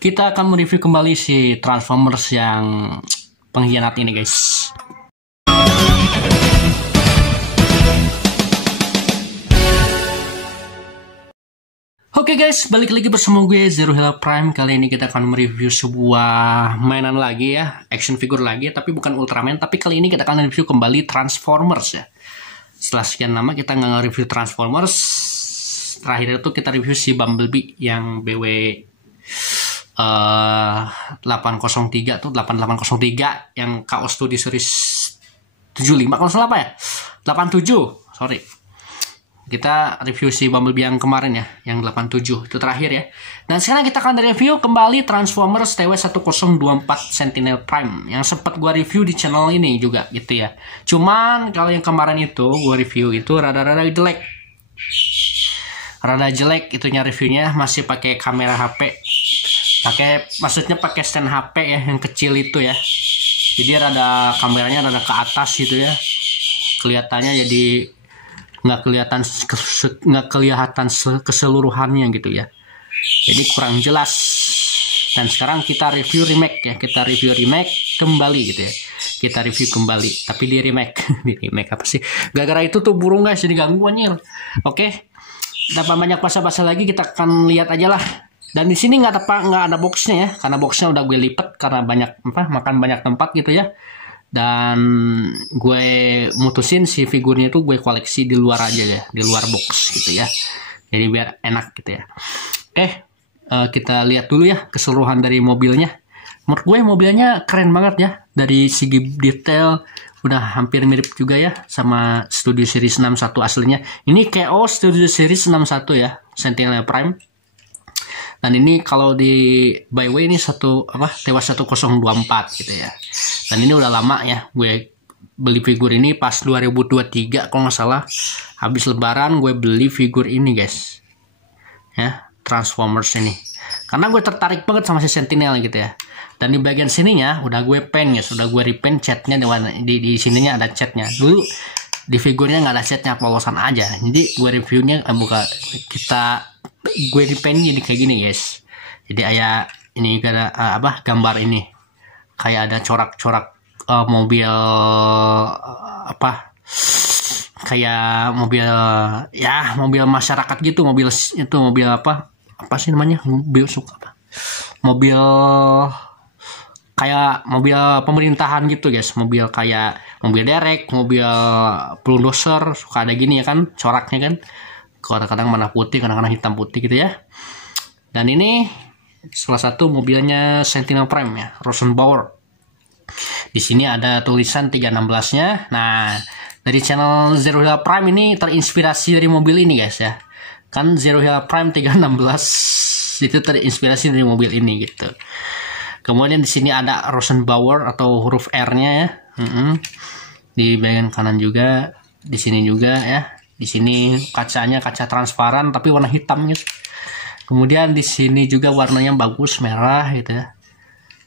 kita akan mereview kembali si Transformers yang pengkhianat ini, guys. Oke guys, balik lagi bersama gue Zero Hela Prime. Kali ini kita akan mereview sebuah mainan lagi ya, action figure lagi, tapi bukan Ultraman. Tapi kali ini kita akan review kembali Transformers ya. Setelah sekian lama kita nggak nge-review Transformers, terakhir itu kita review si Bumblebee yang BW 803 tuh 8803 yang Chaos tuh di series 75 kalau salah apa ya? 87, sorry. Kita review si Bumblebee yang kemarin ya, yang 87 itu terakhir ya. Dan sekarang kita akan review kembali Transformers TW1024 Sentinel Prime yang sempat gua review di channel ini juga gitu ya. Cuman kalau yang kemarin itu gua review itu rada-rada jelek. Rada jelek itunya reviewnya, masih pakai kamera HP. Maksudnya pakai stand HP ya yang kecil itu ya. Jadi rada kameranya rada ke atas gitu ya. Kelihatannya jadi nggak kelihatan keseluruhannya gitu ya, jadi kurang jelas. Dan sekarang kita review remake ya, kita review remake kembali gitu ya, kita review kembali tapi di remake. Di remake apa sih, gara-gara itu tuh burung guys jadi ganggu anjir. Oke, tanpa banyak basa-basi lagi kita akan lihat aja lah. Dan di sini nggak ada boxnya ya, karena boxnya udah gue lipet karena makan banyak tempat gitu ya. Dan gue mutusin si figurnya itu gue koleksi di luar aja ya, di luar box gitu ya, jadi biar enak gitu ya. Oke, kita lihat dulu ya keseluruhan dari mobilnya. Menurut gue mobilnya keren banget ya, dari segi detail udah hampir mirip juga ya sama Studio Series 61 aslinya. Ini KO Studio Series 61 ya, Sentinel Prime. Dan ini kalau di by way ini TW1024 gitu ya. Dan ini udah lama ya gue beli figur ini pas 2023 kalau nggak salah. Habis lebaran gue beli figur ini guys. Ya, Transformers ini. Karena gue tertarik banget sama si Sentinel gitu ya. Dan di bagian sininya udah gue paint ya, sudah gue repaint catnya di sininya ada catnya. Dulu di figurnya nggak ada catnya, polosan aja. Jadi gue reviewnya gue repaint jadi kayak gini guys. Jadi kayak ini ada gambar ini kayak ada corak-corak mobil kayak mobil masyarakat gitu, mobil apa sih namanya, mobil kayak mobil pemerintahan gitu guys, mobil kayak mobil derek, mobil bulldozer, suka ada gini ya kan coraknya kan, kadang-kadang warna putih, kadang-kadang hitam putih gitu ya. Dan ini salah satu mobilnya Sentinel Prime ya, Rosenbauer. Di sini ada tulisan 316-nya. Nah, dari channel Zero Hela Prime ini terinspirasi dari mobil ini guys ya. Kan Zero Hela Prime 316 itu terinspirasi dari mobil ini gitu. Kemudian di sini ada Rosenbauer atau huruf R-nya ya. Di bagian kanan juga, di sini juga ya. Di sini kacanya kaca transparan tapi warna hitam guys. Kemudian di sini juga warnanya bagus, merah gitu ya.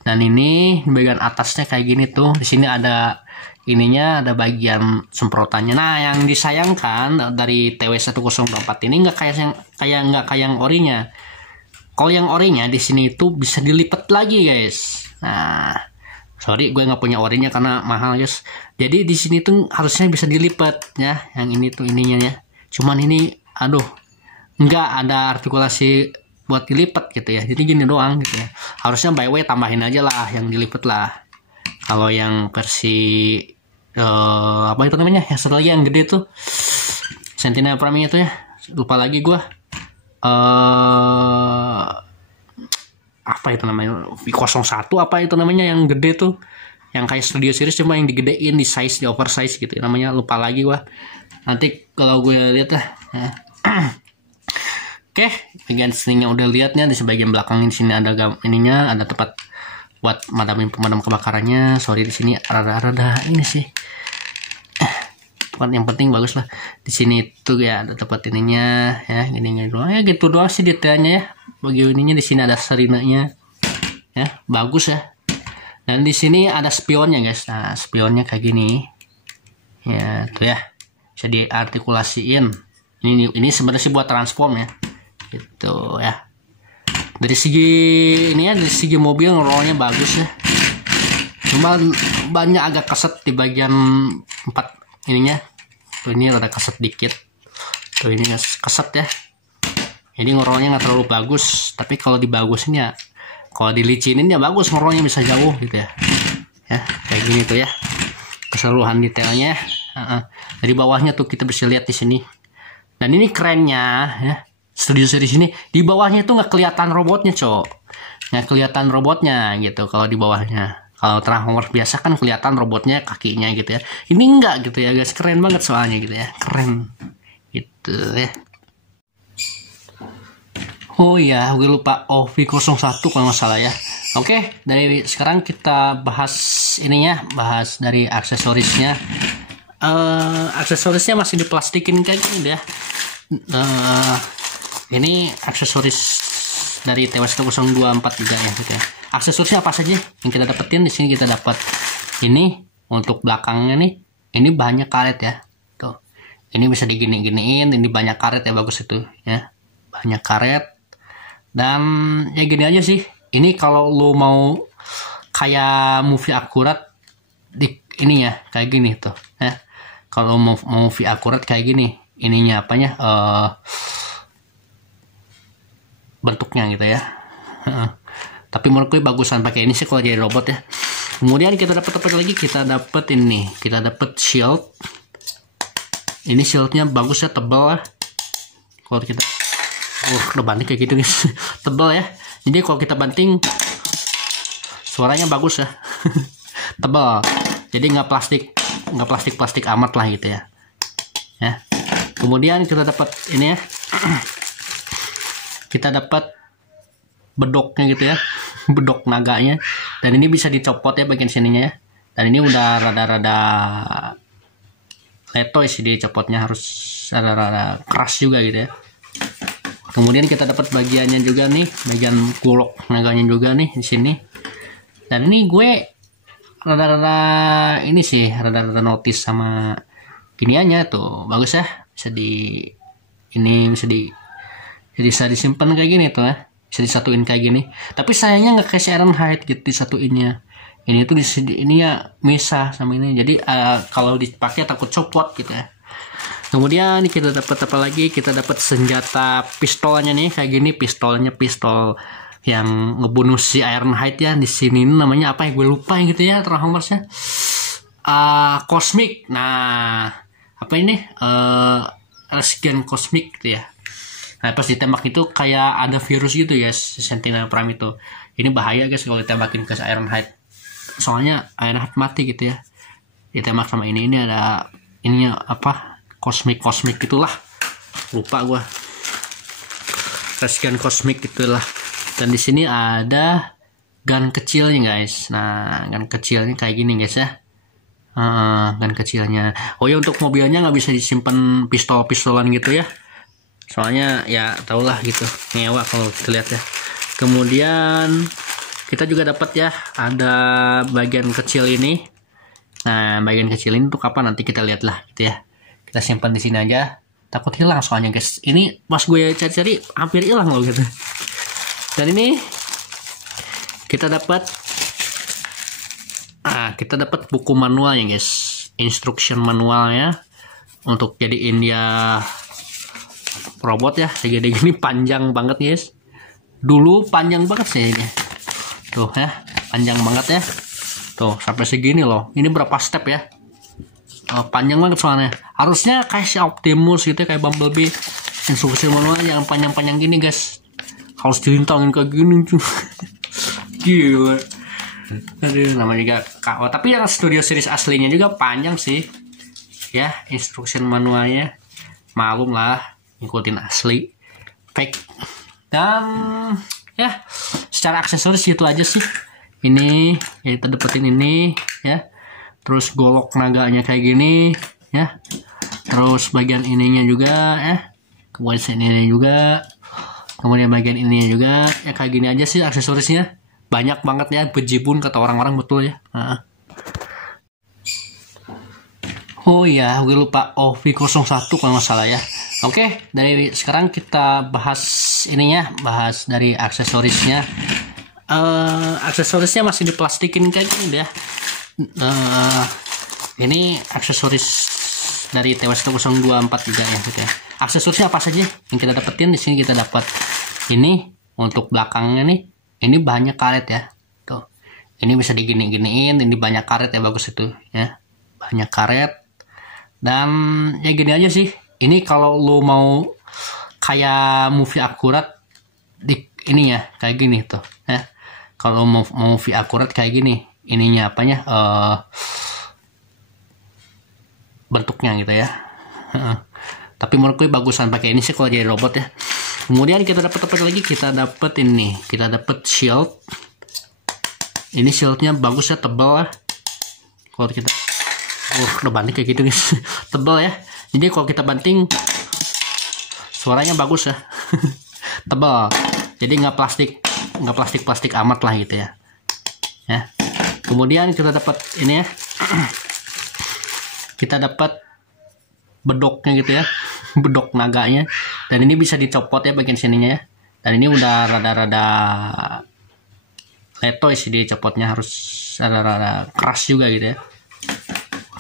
Dan ini di bagian atasnya kayak gini tuh. Di sini ada ininya, ada bagian semprotannya. Nah, yang disayangkan dari TW1024 ini nggak kayak yang orinya. Kalau yang orinya di sini itu bisa dilipat lagi guys. Nah, sorry gue nggak punya orinya karena mahal guys. Jadi di sini tuh harusnya bisa dilipat ya. Yang ini tuh ininya ya. Cuman ini nggak ada artikulasi buat dilipat gitu ya. Jadi gini doang gitu ya. Harusnya by way tambahin aja lah yang dilipat lah. Kalau yang versi apa itu namanya? Yang satu lagi yang gede tuh Sentinel Prime itu ya. Lupa lagi gue. Apa itu namanya? V01 apa itu namanya yang gede tuh? Yang kayak Studio Series cuma yang digedein, di size, di oversize gitu. Namanya lupa lagi gue. Nanti kalau gue lihat lah. Ya. Oke, bagian sininya udah liatnya. Di sebagian belakang di sini ada ininya, ada tempat buat pemadam kebakarannya. Sorry di sini rada-rada ini sih. Yang penting bagus lah. Di sini tuh ya ada tempat ininya ya, gini doang. Ya gitu doang sih detailnya ya. Bagian ininya di sini ada serinanya. Ya, bagus ya. Dan di sini ada spionnya guys. Nah, spionnya kayak gini. Ya, tuh ya. Bisa diartikulasiin. Ini sebenarnya sih buat transform ya. Gitu ya. Dari segi ini ya, dari segi mobil rollnya bagus ya. Cuma bannya agak keset di bagian 4 ininya. Tuh ini rada keset dikit. Tuh ini keset ya. Jadi ngerolnya nggak terlalu bagus. Tapi kalau dibagusin ya, kalau dilicinin ya bagus, ngerolnya bisa jauh gitu ya. Ya kayak gini tuh ya. Keseluruhan detailnya. Dari bawahnya tuh kita bisa lihat di sini. Dan ini kerennya ya. Studio Series ini di bawahnya tuh nggak kelihatan robotnya, cok. Nggak kelihatan robotnya gitu kalau di bawahnya. Kalau Transformers biasa kan kelihatan robotnya, kakinya gitu ya. Ini enggak gitu ya guys, keren banget soalnya gitu ya, keren gitu ya. Oh ya, gue lupa OV01 kalau nggak salah ya. Oke, dari sekarang kita bahas ininya, bahas dari aksesorisnya. Aksesorisnya masih diplastikin kayak gini ya. Ini aksesoris dari TWSK 0243 ya gitu ya. Aksesorisnya apa saja yang kita dapetin di sini? Kita dapat ini untuk belakangnya nih. Ini banyak karet ya. Tuh. Ini bisa digini-giniin, ini banyak karet ya, bagus itu ya. Banyak karet. Dan ya gini aja sih. Ini kalau lu mau kayak movie akurat di ini ya, kayak gini tuh ya. Kalau mau movie akurat kayak gini, ininya apanya? Bentuknya gitu ya. Tapi menurut gue bagusan pakai ini sih kalau jadi robot ya. Kemudian kita dapat apa lagi? Kita dapat ini, kita dapat shield. Ini shieldnya bagus ya, tebal ya. Kalau kita udah banting kayak gitu guys. Tebal ya. Jadi kalau kita banting suaranya bagus ya. Tebal. Jadi nggak plastik amat lah gitu ya. Ya. Kemudian kita dapat ini ya. Kita dapat bedoknya gitu ya. Bedok naganya, dan ini bisa dicopot ya bagian sininya ya. Dan ini udah rada-rada letoy sih, dicopotnya harus rada-rada keras juga gitu ya. Kemudian kita dapat bagiannya juga nih, bagian kulok naganya juga nih di sini. Dan ini gue rada-rada ini sih, rada-rada notice sama giniannya tuh, bagus ya. Bisa disimpan kayak gini tuh ya. Bisa disatuin kayak gini, tapi sayangnya nggak kayak Ironhide gitu disatuinnya. Ini tuh ini ya misah sama ini, jadi kalau dipakai takut copot gitu ya. Kemudian kita dapat apa lagi? Kita dapat senjata pistolnya nih kayak gini, pistol yang ngebunuh si Ironhide ya. Di sini namanya apa ya, gue lupa gitu ya, Transformersnya Cosmic. Nah apa ini Resgen Cosmic gitu ya. Nah pas ditembak itu kayak ada virus gitu guys, Sentinel Prime itu. Ini bahaya guys kalau ditembakin ke Ironhide. Soalnya Ironhide mati gitu ya. Ditembak sama ini ada ininya apa? Cosmic gitulah. Lupa gua. Resgen Cosmic itulah. Dan di sini ada gun kecilnya guys. Nah, gun kecilnya kayak gini guys ya. Gun kecilnya. Oh ya, untuk mobilnya nggak bisa disimpan pistol-pistolan gitu ya. Soalnya ya tau lah gitu, ngewa kalau kita lihat ya. Kemudian kita juga dapat ya, ada bagian kecil ini. Nah bagian kecil ini untuk apa nanti kita lihat lah gitu ya. Kita simpan di sini aja, takut hilang soalnya guys. Ini pas gue cari-cari hampir hilang loh gitu. Dan ini kita dapat buku manualnya guys, instruction manualnya untuk jadiin dia robot ya. Segede gini, panjang banget guys. Dulu panjang banget sih ini. Tuh ya, panjang banget ya. Tuh sampai segini loh. Ini berapa step ya? Panjang banget soalnya. Harusnya kayak si Optimus gitu, kayak Bumblebee. Instruksi manual yang panjang-panjang gini guys. Harus dilintangin kayak gini tuh. Gila. Aduh, namanya juga KO. Tapi yang Studio Series aslinya juga panjang sih. Ya, instruction manualnya. Malum lah, ngikutin asli, fake. Dan ya secara aksesoris itu aja sih. Ini ya kita dapetin ini ya. Terus golok naganya kayak gini ya. Terus bagian ininya juga ya. Kemudian ini juga. Kemudian bagian ininya juga ya, kayak gini aja sih aksesorisnya. Banyak banget ya, bejibun kata orang-orang, betul ya. Oh iya, gue lupa OV01 kalau nggak salah ya. Oke, dari sekarang kita bahas ininya, bahas dari aksesorisnya. Aksesorisnya masih diplastikin kayak gini ya. Ini aksesoris dari TWS-0243 ya gitu ya. Aksesorisnya apa saja yang kita dapetin di sini? Kita dapat ini untuk belakangnya nih. Ini bahannya karet ya. Tuh. Ini bisa digini-giniin, ini banyak karet ya, bagus itu ya. Banyak karet. Dan ya gini aja sih. Ini kalau lo mau kayak movie akurat di ini ya, kayak gini tuh ya. Kalau mau movie akurat kayak gini, ininya apanya bentuknya gitu ya. Tapi menurut gue bagusan pakai ini sih kalau jadi robot ya. Kemudian kita dapat apa lagi? Kita dapat ini, kita dapat shield. Ini shieldnya bagus ya, tebal ya. Kalau kita udah banting kayak gitu guys. Tebal ya. Jadi kalau kita banting suaranya bagus ya. Tebal. Jadi nggak plastik amat lah gitu ya. Ya. Kemudian kita dapat ini ya. Kita dapat bedoknya gitu ya. Bedok naganya. Dan ini bisa dicopot ya bagian sininya ya. Dan ini udah rada-rada letoy sih, dicopotnya harus rada-rada keras juga gitu ya.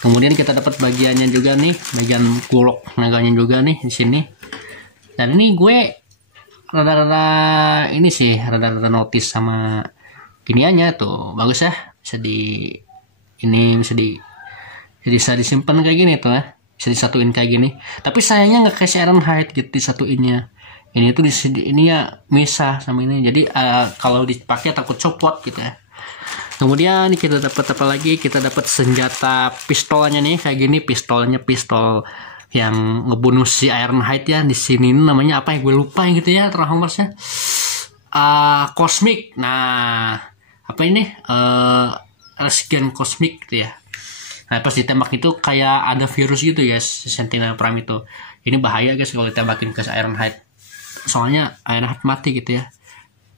Kemudian kita dapat bagiannya juga nih, bagian golok naganya juga nih di sini. Dan ini gue rada-rada ini sih, rada-rada notice sama giniannya tuh, bagus ya. Bisa disimpan kayak gini tuh ya. Bisa disatuin kayak gini. Tapi sayangnya nggak kayak Ironhide gitu disatuinnya. Ini tuh ini ya misah sama ini. Jadi kalau dipakai takut copot gitu ya. Kemudian kita dapat apa lagi? Kita dapat senjata pistolnya nih kayak gini, pistol yang ngebunuh si Ironhide ya. Di sini namanya apa ya? Gue lupa gitu ya, Transformersnya. Cosmic. Nah, apa ini? Resgen Cosmic gitu ya. Nah, pas ditembak itu kayak ada virus gitu ya, Sentinel Prime itu. Ini bahaya guys kalau ditembakin ke Ironhide. Soalnya Ironhide mati gitu ya.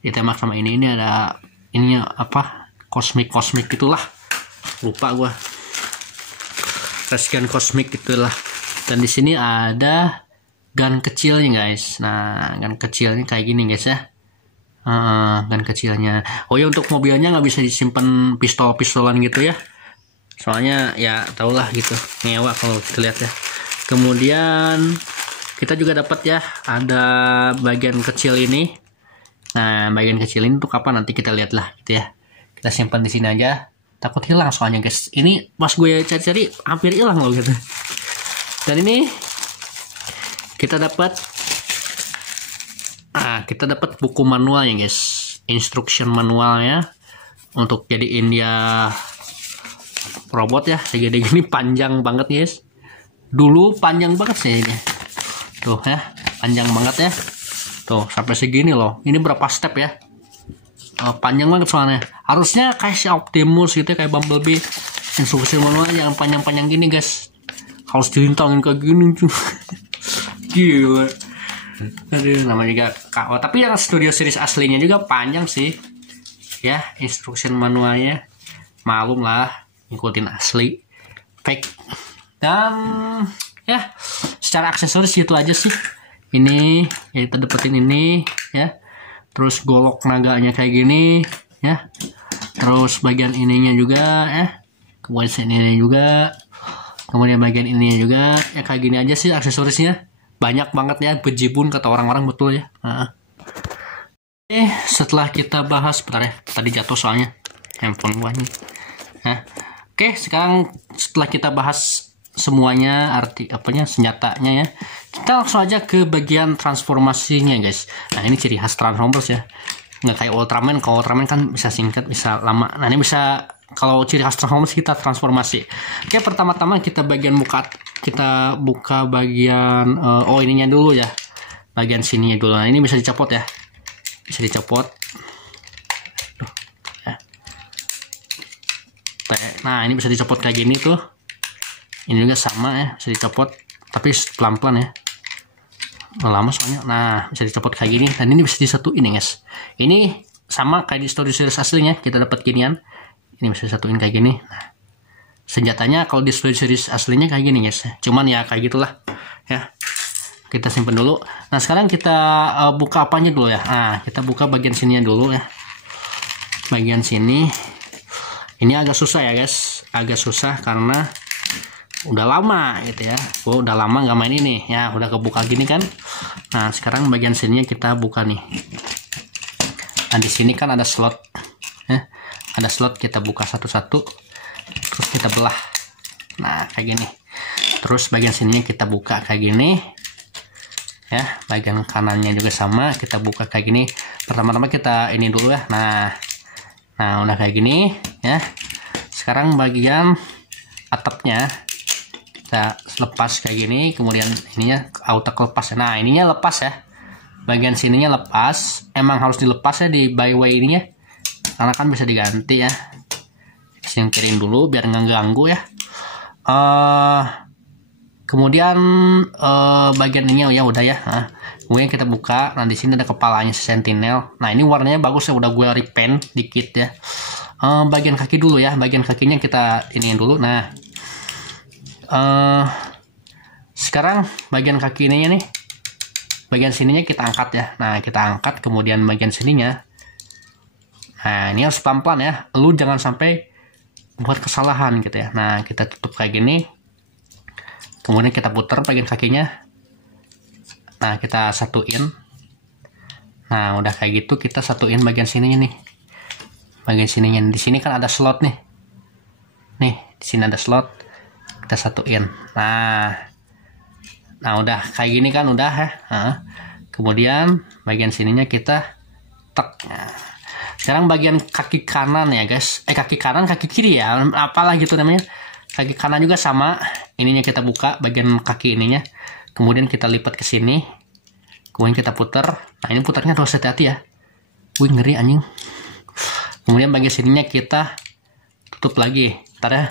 Ditembak sama ini ada ininya apa? Cosmic gitulah, lupa gua. Resgen Cosmic gitulah. Dan di sini ada gun kecilnya guys. Nah, gun kecilnya kayak gini guys ya. Gun kecilnya. Oh ya, untuk mobilnya nggak bisa disimpan pistol-pistolan gitu ya. Soalnya ya tau lah gitu, ngewa kalau kita lihat ya. Kemudian kita juga dapat ya, ada bagian kecil ini. Nah, bagian kecil ini untuk apa nanti kita lihat lah gitu ya. Kita simpan di sini aja, takut hilang soalnya guys. Ini pas gue cari-cari hampir hilang loh gitu. Dan ini kita dapat buku manualnya guys, instruction manualnya untuk jadiin dia robot ya. Segede gini, panjang banget guys. Dulu panjang banget sih ini. Tuh ya, panjang banget ya. Tuh sampai segini loh. Ini berapa step ya? Panjang banget soalnya. Harusnya kayak si Optimus gitu ya, kayak Bumblebee. Instruksi manual yang panjang-panjang gini guys. Harus dilintangin kayak gini tuh. Gila. Aduh, namanya juga KO. Tapi yang Studio Series aslinya juga panjang sih. Ya, instruction manualnya. Malum lah, ngikutin asli. Fake. Dan ya, secara aksesoris gitu aja sih. Ini ya, kita dapetin ini ya. Terus golok naganya kayak gini ya. Terus bagian ininya juga ya. Kemudian ini juga. Kemudian bagian ininya juga ya, kayak gini aja sih aksesorisnya. Banyak banget ya, bejibun kata orang-orang, betul ya. Setelah kita bahas, bentar ya, tadi jatuh soalnya handphone gua nih. Oke, sekarang setelah kita bahas semuanya, arti apanya, senjatanya ya, kita langsung aja ke bagian transformasinya guys. Nah, ini ciri khas Transformers ya, nggak kayak Ultraman. Kalau Ultraman kan bisa singkat, bisa lama. Nah, ini bisa, kalau ciri khas Transformers kita transformasi. Oke, pertama-tama kita buka bagian ininya dulu ya, bagian sininya dulu. Nah, ini bisa dicopot ya, bisa dicopot. Nah, ini bisa dicopot kayak gini tuh. Ini juga sama ya, bisa dicopot, tapi pelan-pelan ya. Lama soalnya. Nah, bisa dicopot kayak gini. Dan ini bisa disatuin guys. Ini sama kayak di Studio Series aslinya, kita dapat ginian. Ini bisa disatuin kayak gini. Nah, senjatanya kalau di Studio Series aslinya kayak gini guys. Cuman ya kayak gitulah ya. kita simpan dulu. Nah sekarang kita buka apanya dulu ya. Nah kita buka bagian sininya dulu ya. Bagian sini ini agak susah ya guys, agak susah karena udah lama gitu ya. Udah lama nggak main ini ya, udah kebuka gini kan. Nah sekarang bagian sininya kita buka nih. Nah di sini kan ada slot ya, ada slot, kita buka satu-satu terus kita belah. Nah kayak gini. Terus bagian sininya kita buka kayak gini ya, bagian kanannya juga sama, kita buka kayak gini. Pertama-tama kita ini dulu ya. Nah udah kayak gini ya. Sekarang bagian atapnya kita lepas kayak gini, kemudian ininya auto lepas. Nah ininya lepas ya, bagian sininya lepas, emang harus dilepas ya di byway ininya karena kan bisa diganti ya. Singkirin dulu biar nggak ganggu ya. Kemudian bagian ini ya udah ya. Nah, kemudian kita buka. Nah di sini ada kepalanya sentinel. Nah ini warnanya bagus ya, udah gue repaint dikit ya. Bagian kaki dulu ya, bagian kakinya kita ini dulu. Nah sekarang bagian kaki ininya nih, bagian sininya kita angkat ya. Nah kita angkat, kemudian bagian sininya. Nah ini harus pelan-pelan ya, lu jangan sampai buat kesalahan gitu ya. Nah kita tutup kayak gini. Kemudian kita putar bagian kakinya. Nah kita satuin. Nah udah kayak gitu kita satuin bagian sininya nih. Bagian sininya. Di sini kan ada slot nih. Nih di sini ada slot. Kita satuin. Nah udah kayak gini kan udah ya. Kemudian bagian sininya kita tek. Nah, sekarang bagian kaki kanan ya guys. Kaki kanan, kaki kiri ya. Apalah gitu namanya. Kaki kanan juga sama, ininya kita buka bagian kaki ininya, kemudian kita lipat ke sini, kemudian kita putar. Nah ini putarnya harus hati-hati ya, wih ngeri anjing. Kemudian bagian sininya kita tutup lagi, ntar ya.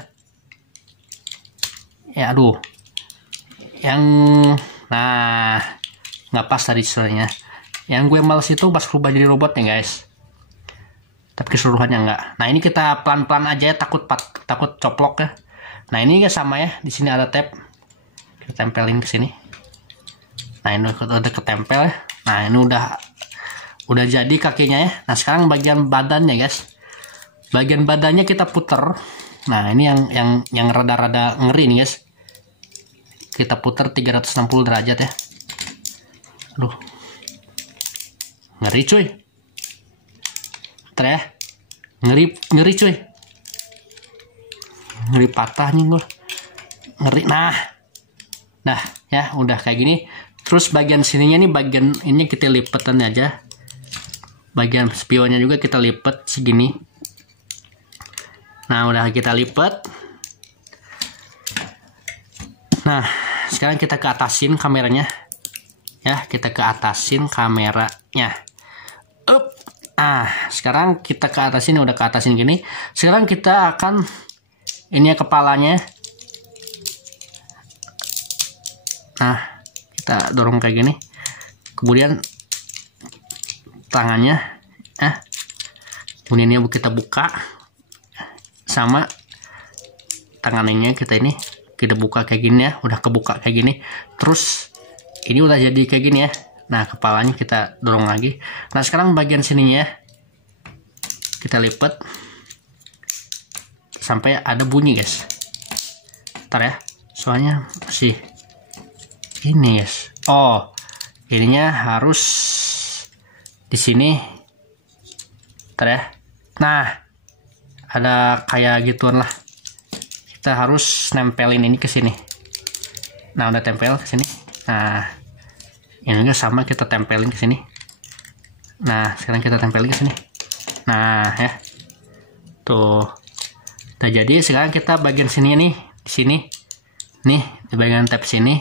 Ya aduh, yang nah nggak pas tadi sebenarnya. Yang gue males itu pas berubah jadi robotnya guys, tapi keseluruhannya nggak. Nah ini kita pelan-pelan aja ya, takut coplok ya. Nah ini juga sama ya, di sini ada tab, kita tempelin ke sini. Nah ini udah ketempel ya. Nah ini udah jadi kakinya ya. Nah sekarang bagian badannya guys, bagian badannya kita puter. Nah ini yang rada-rada ngeri nih guys. Kita puter 360 derajat ya. Aduh, ngeri cuy. Bentar ya, ngeri cuy. Ngeri patah nih gue, ngeri. Nah ya udah kayak gini. Terus bagian sininya nih, bagian ini kita lipetan aja, bagian spionnya juga kita lipet segini. Nah udah kita lipet. Nah sekarang kita ke atasin kameranya ya, kita ke atasin kameranya. Sekarang kita ke atas ini, udah ke atasin gini. Sekarang kita akan ini ya kepalanya. Nah kita dorong kayak gini, kemudian tangannya kemudian ini kita buka, sama tangannya kita ini kita buka kayak gini ya, udah kebuka kayak gini. Terus ini udah jadi kayak gini ya. Nah kepalanya kita dorong lagi. Nah sekarang bagian sininya ya, kita lipat sampai ada bunyi guys. Ntar ya, soalnya masih ini guys. Oh ininya harus di sini. Ntar ya. Nah ada kayak gituan lah, kita harus nempelin ini ke sini. Nah udah tempel ke sini. Nah ini juga sama, kita tempelin ke sini. Nah sekarang kita tempelin ke sini. Nah ya tuh. Nah jadi sekarang kita bagian sini nih, di sini nih, di bagian tab sini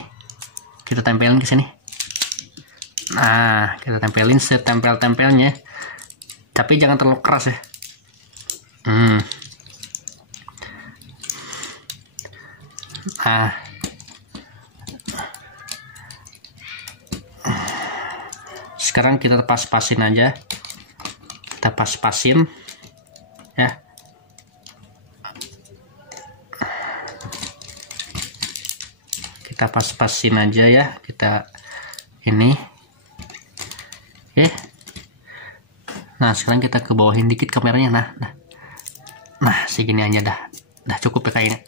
kita tempelin ke sini. Nah kita tempelin setempel-tempelnya, tapi jangan terlalu keras ya. Nah sekarang kita pas-pasin aja, kita pas-pasin ya. Kita pas-pasin aja ya, kita ini. Oke. Nah sekarang kita ke bawahin dikit kameranya. Nah segini aja dah cukup ya kayaknya.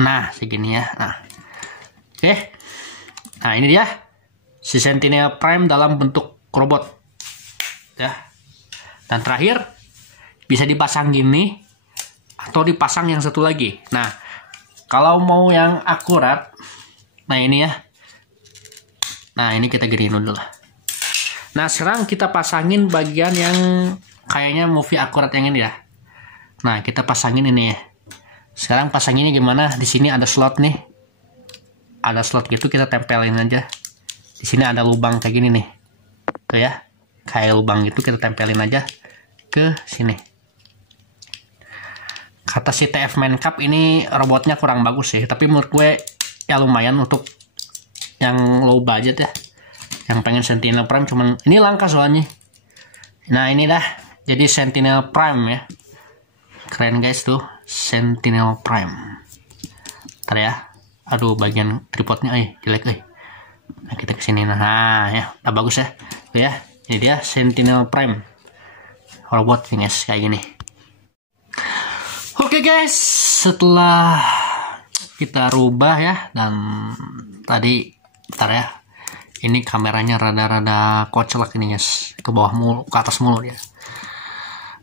Nah segini ya. Nah oke. Nah ini dia si Sentinel Prime dalam bentuk robot ya. Dan terakhir bisa dipasang gini atau dipasang yang satu lagi. Nah kalau mau yang akurat, nah ini ya. Nah ini kita giniin dulu lah. Nah sekarang kita pasangin bagian yang kayaknya movie akurat yang ini ya. Nah kita pasangin ini ya. Sekarang pasanginnya gimana? Di sini ada slot nih. Ada slot gitu, kita tempelin aja. Di sini ada lubang kayak gini nih. Tuh ya. Kayak lubang gitu kita tempelin aja ke sini. Kata si TF Main Cup ini robotnya kurang bagus sih, tapi menurut gue ya lumayan untuk yang low budget ya. Yang pengen Sentinel Prime, cuman ini langka soalnya. Nah ini dah jadi Sentinel Prime ya. Keren guys tuh Sentinel Prime. Ntar ya. Aduh bagian tripodnya jelek Nah kita kesini. Nah ya udah bagus ya. Tuh ya. Ini dia Sentinel Prime robot nih guys kayak gini. Oke guys, setelah kita rubah ya, dan tadi ntar ya, ini kameranya rada-rada koclak ini guys, ke bawah mulu, ke atas mulu dia.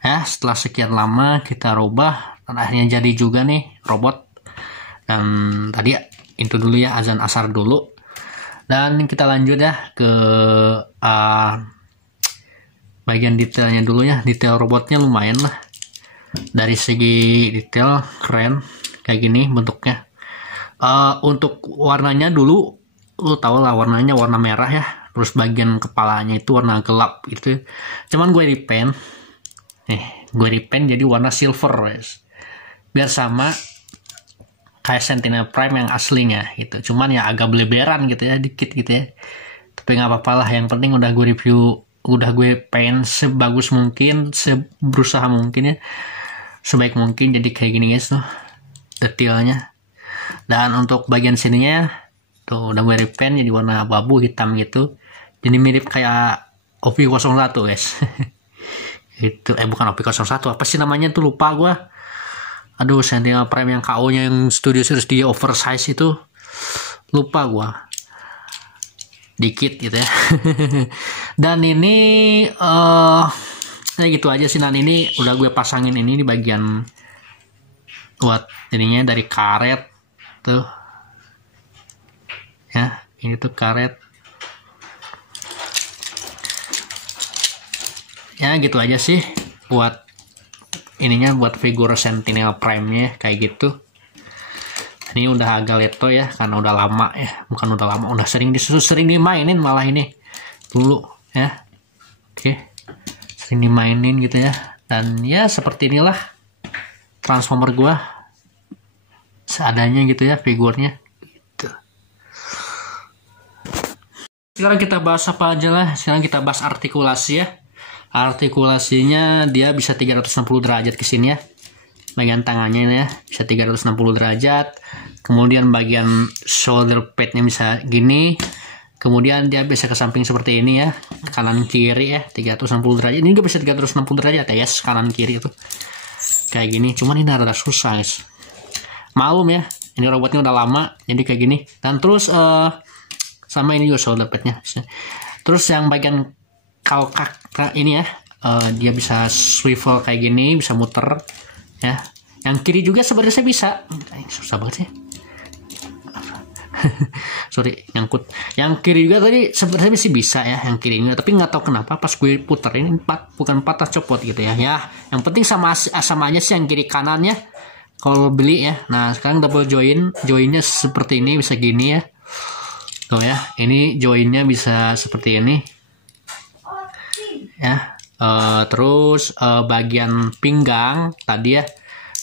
Ya, setelah sekian lama kita rubah dan akhirnya jadi juga nih robot. Dan tadi itu dulu ya, azan asar dulu. Dan kita lanjut ya ke bagian detailnya dulu ya. Detail robotnya lumayan lah. Dari segi detail keren kayak gini bentuknya. Untuk warnanya dulu lu tau lah, warnanya warna merah ya, terus bagian kepalanya itu warna gelap gitu. Cuman gue repaint jadi warna silver guys, biar sama kayak Sentinel Prime yang aslinya gitu. Cuman ya agak beleberan gitu ya, dikit gitu ya, tapi nggak apa-apa lah. Yang penting udah gue review, udah gue paint sebagus mungkin, berusaha mungkin ya, sebaik mungkin jadi kayak gini guys tuh detailnya. Dan untuk bagian sininya tuh udah gue repaint jadi warna abu-abu hitam gitu, jadi mirip kayak OP01 guys. Itu bukan OP01, apa sih namanya tuh, lupa gue. Aduh, Sentinel Prime yang KO nya yang Studio Series dia oversize itu, lupa gue dikit gitu ya. Dan ini ya gitu aja sih. Dan ini udah gue pasangin ini di bagian buat ininya dari karet tuh ya, ini tuh karet ya. Gitu aja sih buat ininya, buat figur Sentinel Prime nya kayak gitu. Ini udah agak leto ya karena udah lama ya, bukan udah lama, udah sering dimainin malah ini dulu ya. Oke, sering dimainin gitu ya. Dan ya seperti inilah Transformer gua seadanya gitu ya figurnya gitu. Sekarang kita bahas apa aja lah. Sekarang kita bahas artikulasi ya. Artikulasinya dia bisa 360 derajat ke sini ya. Bagian tangannya ini ya bisa 360 derajat. Kemudian bagian shoulder padnya bisa gini. Kemudian dia bisa ke samping seperti ini ya, kanan kiri ya, 360 derajat. Ini juga bisa 360 derajat ya guys, kanan kiri itu kayak gini. Cuman ini rada susah guys, malum ya, ini robotnya udah lama jadi kayak gini. Dan terus sama ini juga shoulder padnya. Terus yang bagian kalkak ini ya, dia bisa swivel kayak gini, bisa muter ya. Yang kiri juga sebenarnya bisa. Susah banget sih. Sorry, nyangkut. Yang kiri juga tadi sebenarnya sih bisa ya, yang kirinya. Tapi nggak tahu kenapa pas gue puter ini bukan patah copot gitu ya. Ya, yang penting sama aja sih yang kiri kanannya kalau beli ya. Nah sekarang double joinnya seperti ini, bisa gini ya. Tuh ya, ini joinnya bisa seperti ini ya. Terus bagian pinggang tadi ya,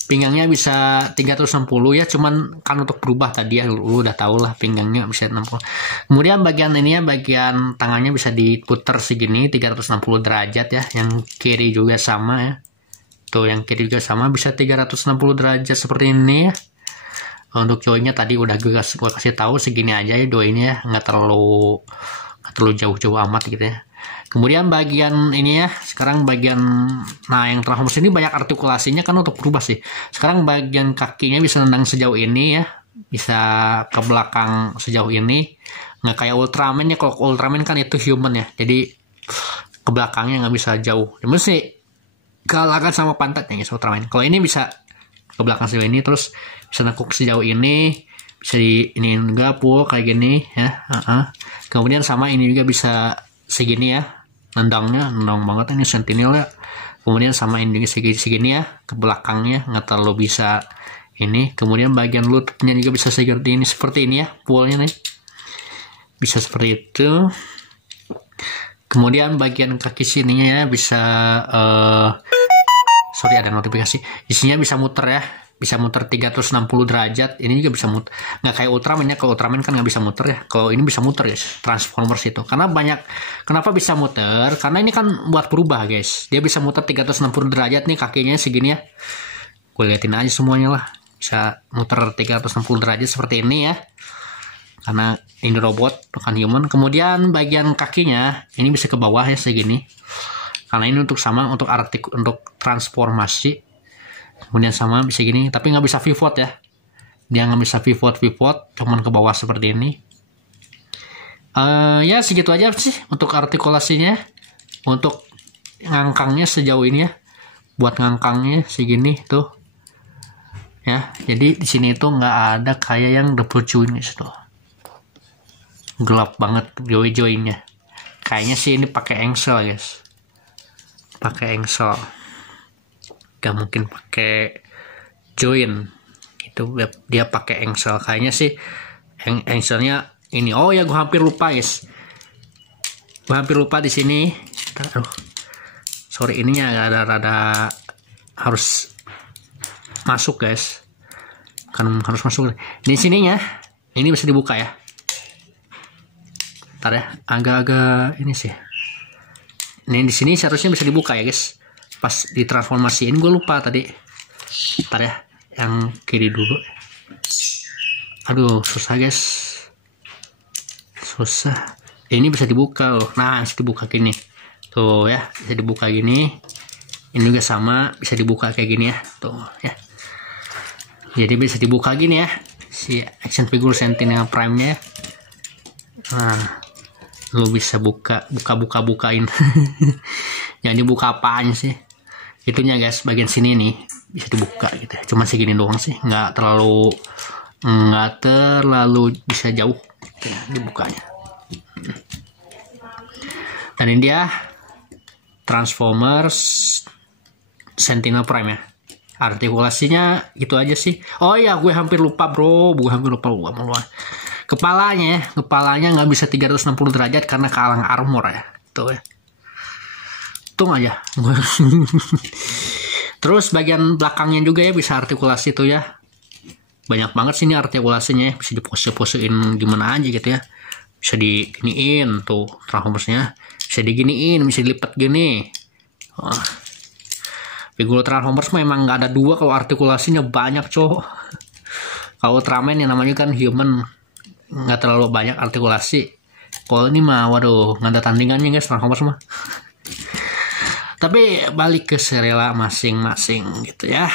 pinggangnya bisa 360 ya, cuman kan untuk berubah tadi ya, lu udah tau lah pinggangnya bisa 60. Kemudian bagian ini ya, bagian tangannya bisa diputer segini 360 derajat ya. Yang kiri juga sama ya, tuh yang kiri juga sama bisa 360 derajat seperti ini ya. Untuk joinnya tadi udah gue kasih tahu segini aja ya, joinnya nggak terlalu jauh-jauh amat gitu ya. Kemudian bagian ini ya, sekarang bagian yang Transformers ini banyak artikulasinya kan untuk berubah sih. Sekarang bagian kakinya bisa nendang sejauh ini ya, bisa ke belakang sejauh ini. Nggak kayak Ultraman ya, kalau Ultraman kan itu human ya, jadi ke belakangnya nggak bisa jauh. Mesti kalahkan sama pantatnya ya Ultraman. Kalau ini bisa ke belakang sejauh ini, terus bisa nekuk sejauh ini, bisa di ini juga full kayak gini ya. Kemudian sama ini juga bisa segini ya, nendang banget ini Sentinel ya. Kemudian sama ini juga segini ya, ke belakangnya nggak terlalu bisa ini. Kemudian bagian lututnya juga bisa seperti ini ya, fullnya nih bisa seperti itu. Kemudian bagian kaki sininya ya bisa sorry ada notifikasi, isinya bisa muter ya, bisa muter 360 derajat. Ini juga bisa muter, nggak kayak Ultraman ya. Kalau Ultraman kan nggak bisa muter ya, kalau ini bisa muter guys, Transformers itu. Karena banyak, kenapa bisa muter, karena ini kan buat berubah guys, dia bisa muter 360 derajat nih kakinya segini ya. Gue liatin aja semuanya lah, bisa muter 360 derajat seperti ini ya, karena ini robot bukan human. Kemudian bagian kakinya ini bisa ke bawah ya segini, karena ini untuk untuk transformasi. Kemudian sama bisa gini, tapi nggak bisa pivot ya, dia nggak bisa pivot, cuman ke bawah seperti ini. Ya segitu aja sih untuk artikulasinya. Untuk ngangkangnya sejauh ini ya, buat ngangkangnya segini tuh ya. Jadi di sini itu nggak ada kayak yang double join gitu, gelap banget joinnya. Kayaknya sih ini pakai engsel guys, pakai engsel, gak mungkin pakai join itu, dia pakai engsel kayaknya sih. Engselnya ini, oh ya gue hampir lupa guys, gue hampir lupa di sini. Aduh sorry, ininya rada harus masuk guys, kan harus masuk di sininya. Ini bisa dibuka ya, ntar ya, agak-agak ini sih. Ini di sini seharusnya bisa dibuka ya guys. Pas ditransformasiin gue lupa tadi. Ntar ya, yang kiri dulu. Aduh susah guys, susah. Ini bisa dibuka loh. Nah bisa dibuka gini tuh ya, bisa dibuka gini. Ini juga sama, bisa dibuka kayak gini ya tuh ya. Jadi bisa dibuka gini ya, si action figure Sentinel Prime nya. Nah lu bisa bukain. Jangan dibuka apaan sih itunya guys, bagian sini nih bisa dibuka gitu ya. Cuma segini doang sih, nggak terlalu bisa jauh gitu ya dibukanya. Dan ini dia Transformers Sentinel Prime ya. Artikulasinya gitu aja sih. Oh ya gue hampir lupa bro, kepalanya nggak bisa 360 derajat karena kehalang armor ya tuh ya. Untung aja. Terus bagian belakangnya juga ya bisa artikulasi tuh ya, banyak banget sih ini artikulasinya ya. Bisa dipose-posein gimana aja gitu ya, bisa diginiin tuh Transformersnya, bisa diginiin, bisa dilipat gini. Figur Transformers memang nggak ada dua kalau artikulasinya banyak cowok. Kalau Ultraman yang namanya kan human, nggak terlalu banyak artikulasi. Kalau ini mah waduh nggak ada tandingannya guys Transformers mah. Tapi balik ke serela masing-masing gitu ya,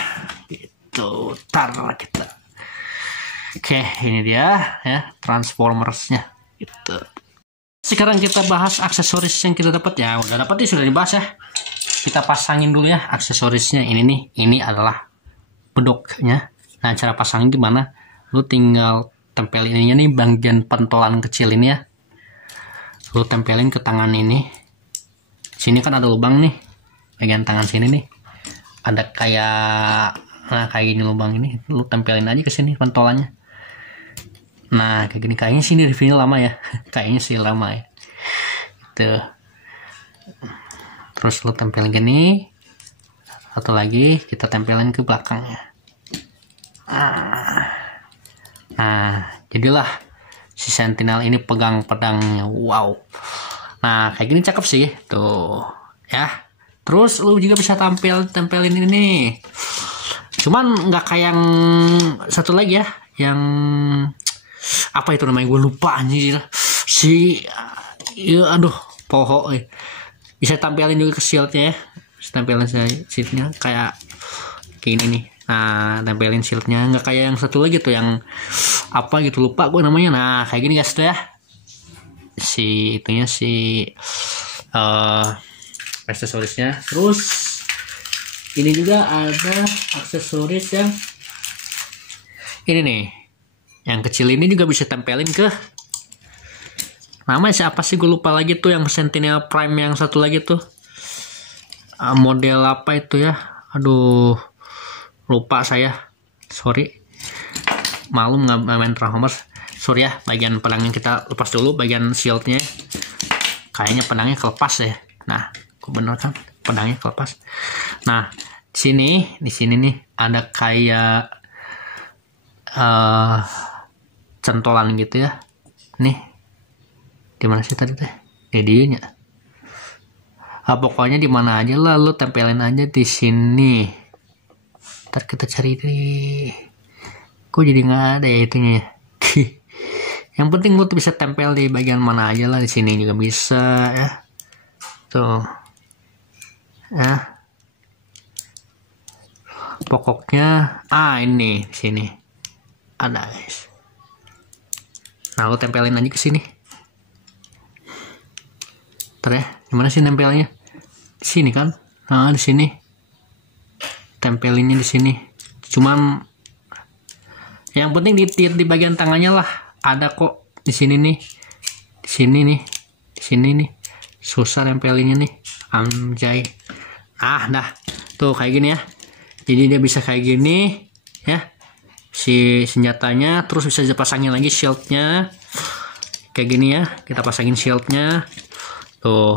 gitu. Tar kita. Oke ini dia ya Transformersnya gitu. Sekarang kita bahas aksesoris yang kita dapat ya. Udah dapat sudah dibahas ya. Kita pasangin dulu ya aksesorisnya. Ini nih, ini adalah bedoknya. Nah cara pasangin gimana? Lu tinggal tempel ininya nih, bagian pentolan kecil ini ya. Lu tempelin ke tangan ini. Sini kan ada lubang nih, bagian tangan sini nih. Ada kayak gini lubang ini. Lu tempelin aja ke sini pentolannya. Nah kayak gini, kayaknya sini reviewnya lama ya. Kayaknya sih lama ya. Gitu. Terus lu tempelin gini. Satu lagi kita tempelin ke belakangnya. Nah jadilah si Sentinel ini pegang pedangnya. Wow. Nah kayak gini cakep sih tuh ya. Terus lu juga bisa tempelin ini. Cuman nggak kayak yang satu lagi ya, yang apa itu namanya gue lupa anjir. Si Iya, aduh, poho. Bisa tampilin juga ke shieldnya ya. Bisa tampilin shieldnya kayak gini nih. Nah, tampilin shieldnya nggak kayak yang satu lagi tuh yang apa gitu, lupa gue namanya. Nah, kayak gini guys tuh ya. Si itunya si aksesorisnya. Terus ini juga ada aksesoris yang ini nih. Yang kecil ini juga bisa tempelin ke namanya siapa sih, gue lupa lagi tuh yang Sentinel Prime yang satu lagi tuh. Model apa itu ya? Aduh, lupa saya. Sorry. Malum nggak main Transformers. Sorry ya, bagian pedangnya kita lepas dulu, bagian shieldnya. Kayaknya pedangnya kelepas ya. Nah, bener kan? Pedangnya kelepas. Nah, di sini nih ada kayak centolan gitu ya. Nih. Di mana sih tadi teh? Dianya. Pokoknya di mana aja lah, lu tempelin aja di sini. Ntar kita cari deh. Kok jadi nggak ada ya itunya? Yang penting lu tuh bisa tempel di bagian mana aja lah, di sini juga bisa ya. Tuh. Ya. Pokoknya ini di sini. Ada guys. Nah, lu tempelin aja ke sini. Ntar ya, gimana sih nempelnya? Di sini kan? Nah, di sini. Tempelinnya di sini. Cuman yang penting di bagian tangannya lah. Ada kok di sini nih. Di sini nih. Di sini nih. Susah tempelinnya nih. Anjay. Nah. Tuh kayak gini ya. Jadi dia bisa kayak gini ya. Si senjatanya, terus bisa dipasangin lagi shieldnya. Kayak gini ya. Kita pasangin shieldnya. Tuh,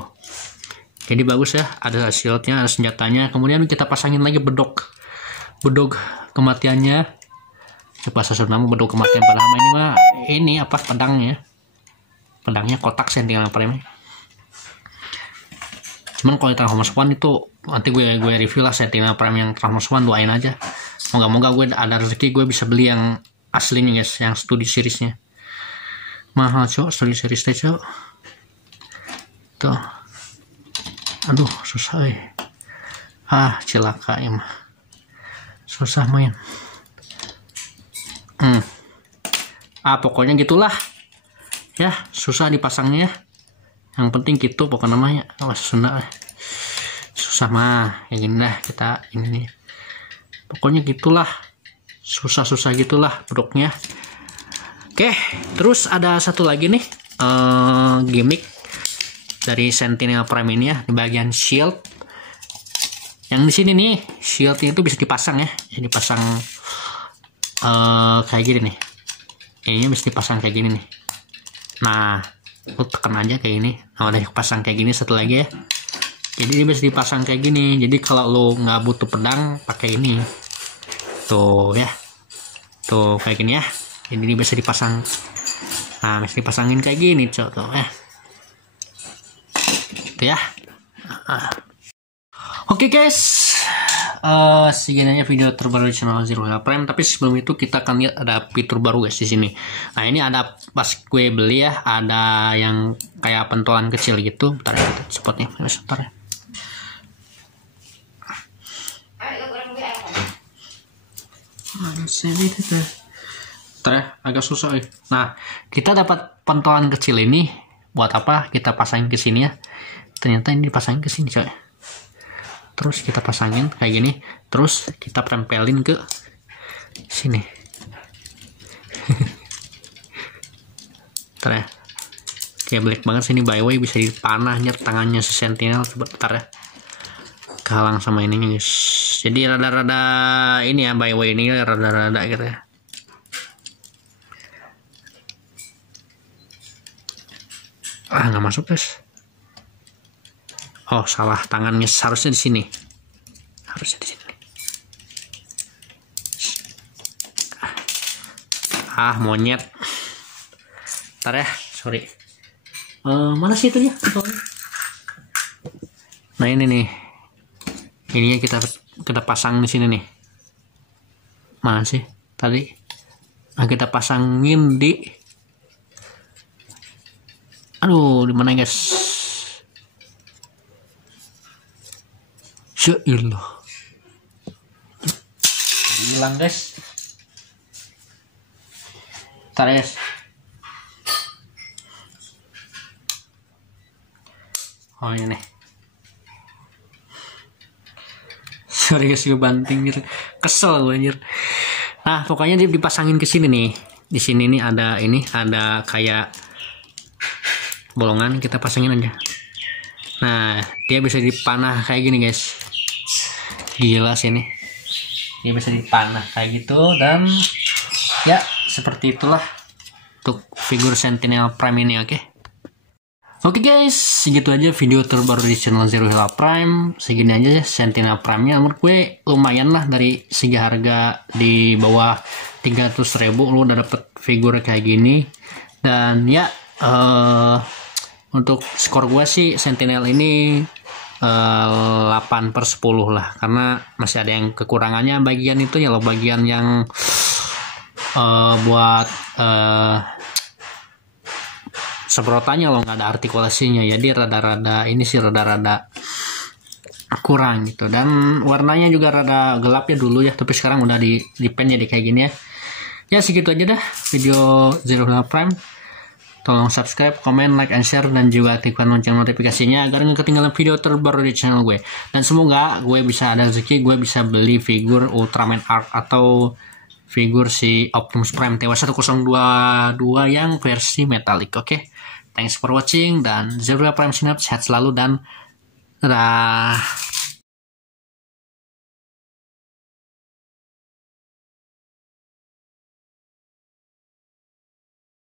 jadi bagus ya, ada shieldnya, ada senjatanya. Kemudian kita pasangin lagi bedog kematiannya. Coba saya nama bedog kematian, padahal ini apa pedangnya kotak Sentinel Prime. Cuman kalau Transformers One itu nanti gue review lah Sentinel Prime yang Transformers One, doain aja. Moga-moga gue ada rezeki gue bisa beli yang aslinya guys, yang studi seriesnya. Mahal cok, studi series teh cok. Tuh, aduh susah cilaka ya mah, susah main. Pokoknya gitulah ya, susah dipasangnya. Yang penting gitu pokoknya namanya Sunda susah mah kayak gini lah, kita ini nih. Pokoknya gitulah, susah gitulah produknya. Oke, terus ada satu lagi nih gimmick dari Sentinel Prime ini ya, di bagian shield. Yang di sini nih, shieldnya itu bisa dipasang ya. Jadi dipasang kayak gini nih. Ini bisa dipasang kayak gini nih. Nah, lu tekan aja kayak gini. Nah, udah dipasang kayak gini satu lagi ya. Jadi dia bisa dipasang kayak gini. Jadi kalau lu nggak butuh pedang, pakai ini. Tuh ya. Tuh kayak gini ya. Jadi dia bisa dipasang. Nah, bisa dipasangin kayak gini, cok tuh ya. Itu ya. Oke guys, segini aja video terbaru di channel Zero Prime. Tapi sebelum itu kita akan lihat ada fitur baru guys di sini. Nah, ini ada pas gue beli ya, ada yang kayak pentolan kecil gitu. Bentar ya, spotnya sebentar ya. Bentar ya, agak susah ya. Nah, kita dapat pentolan kecil ini buat apa? Kita pasangin ke sini ya. Ternyata ini dipasangin ke sini coy. Terus kita pasangin kayak gini, terus kita tempelin ke sini. Bentar ya. Kayak black banget sini, by way bisa dipanahnya tangannya si Sentinel. Bentar ya. Kalang sama ininya guys. Jadi rada-rada ini ya, by way ini rada-rada gitu ya. Nggak masuk guys. Oh, salah, tangannya harusnya di sini. Harusnya di sini. Monyet. Ntar ya, sorry. Mana sih itunya? Nah, ini nih. Ininya kita pasang di sini nih. Mana sih tadi? Nah, kita pasangin di Aduh, di mana guys? Syailah. Hilang guys. Ntar guys. Oh ini nih. Sorry guys, gue banting gitu. Kesel gue anjir. Nah, pokoknya dia dipasangin ke sini nih. Di sini nih ada kayak bolongan, kita pasangin aja. Nah, dia bisa dipanah kayak gini guys. Gila sih ini. Dia bisa dipanah kayak gitu, dan ya seperti itulah untuk figur Sentinel Prime ini, oke. Oke guys, segitu aja video terbaru di channel Zero Hila Prime. Segini aja ya Sentinel Prime-nya. Menurut gue lumayan lah, dari segi harga di bawah 300.000 lu udah dapet figur kayak gini. Dan ya untuk skor gue sih Sentinel ini 8/10 lah, karena masih ada yang kekurangannya bagian itu ya loh, bagian yang buat semprotannya loh, nggak ada artikulasinya, jadi rada-rada ini sih rada-rada kurang gitu. Dan warnanya juga rada gelap ya dulu ya, tapi sekarang udah di pen jadi kayak gini ya. Ya segitu aja dah video Zero Hila Prime. Tolong subscribe, comment, like, and share, dan juga aktifkan lonceng notifikasinya agar nggak ketinggalan video terbaru di channel gue. Dan semoga gue bisa ada rezeki, gue bisa beli figur Ultraman Arc atau figur si Optimus Prime TW1022 yang versi metalik, oke? Thanks for watching, dan Zero Hila Prime Sinap, sehat selalu dan dadah.